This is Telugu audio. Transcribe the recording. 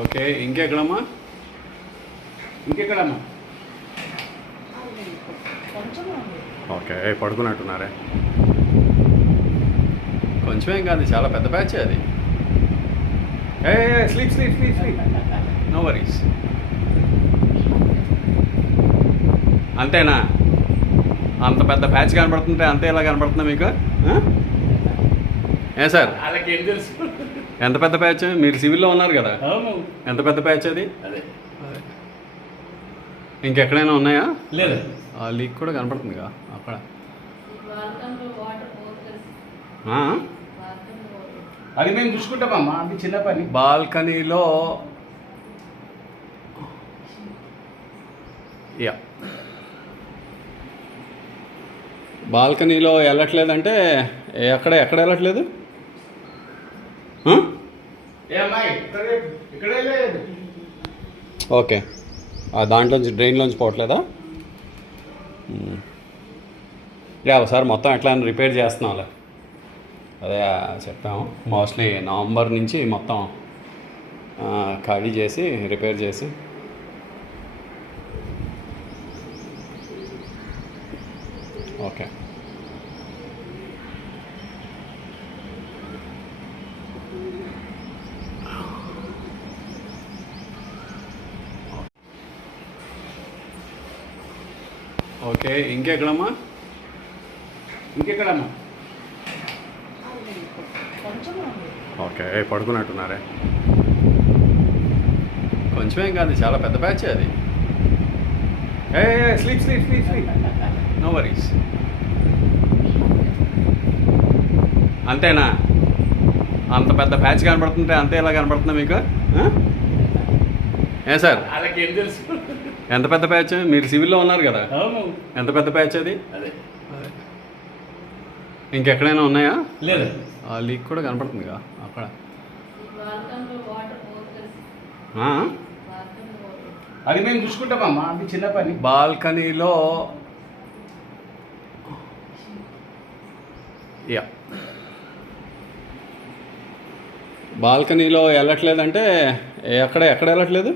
ఓకే, ఇంకెక్కడమ్మా? ఇంకెక్కడమ్మా? ఓకే, పడుకున్నట్టున్నారే. కొంచెమేం కాదు, చాలా పెద్ద బ్యాచ్ అది. ఏ sleep sleep sleep sleep, no worries. అంతేనా? అంత పెద్ద బ్యాచ్ కనబడుతుంటే అంతే ఎలా కనబడుతుందా మీకు? ఏ సార్, వాళ్ళకేం తెలుసు? ఎంత పెద్ద బ్యాచ్? మీరు సివిల్లో ఉన్నారు కదా, ఎంత పెద్ద బ్యాచ్ అది? అదే ఇంకెక్కడైనా ఉన్నాయా? లేదు, ఆ లీక్ కూడా కనపడుతుందిగా అక్కడ. అది మేము చూసుకుంటామమ్మా, అది చిన్న పని. బాల్కనీలో యా, బాల్కనీలో వెళ్ళట్లేదంటే ఎక్కడ వెళ్ళట్లేదు? ఏ అమ్మాయి ఇక్కడే లేదు. ఓకే, దాంట్లోంచి డ్రైన్లోంచి పోవట్లేదా? యా, ఒకసారి మొత్తం ఎట్లా రిపేర్ చేస్తున్నాంలే. అదే చెప్పాము, మోస్ట్లీ నవంబర్ నుంచి మొత్తం ఖాళీ చేసి రిపేర్ చేసి. ఓకే, ఓకే, ఇంకెక్కడమ్మా? ఇంకెక్కడమ్మా? ఓకే, పడుకున్నట్టున్నారే. కొంచెమేం కాదు, చాలా పెద్ద బ్యాచ్ అది. ఏ sleep sleep sleep sleep, no worries. అంతేనా? అంత పెద్ద బ్యాచ్ కనబడుతుంటే అంతే ఎలా కనబడుతుందా మీకు? ఏ సార్, వాళ్ళకేం తెలుసు? ఎంత పెద్ద బ్యాచ్? మీరు సివిల్లో ఉన్నారు కదా, ఎంత పెద్ద బ్యాచ్ అది? అదే ఇంకెక్కడైనా ఉన్నాయా? లేదు, ఆ లీక్ కూడా కనపడుతుందిగా అక్కడ. అది మేము చూసుకుంటామమ్మా, అది చిన్న పని. బాల్కనీలో యా, బాల్కనీలో వెళ్ళట్లేదంటే ఎక్కడ వెళ్ళట్లేదు?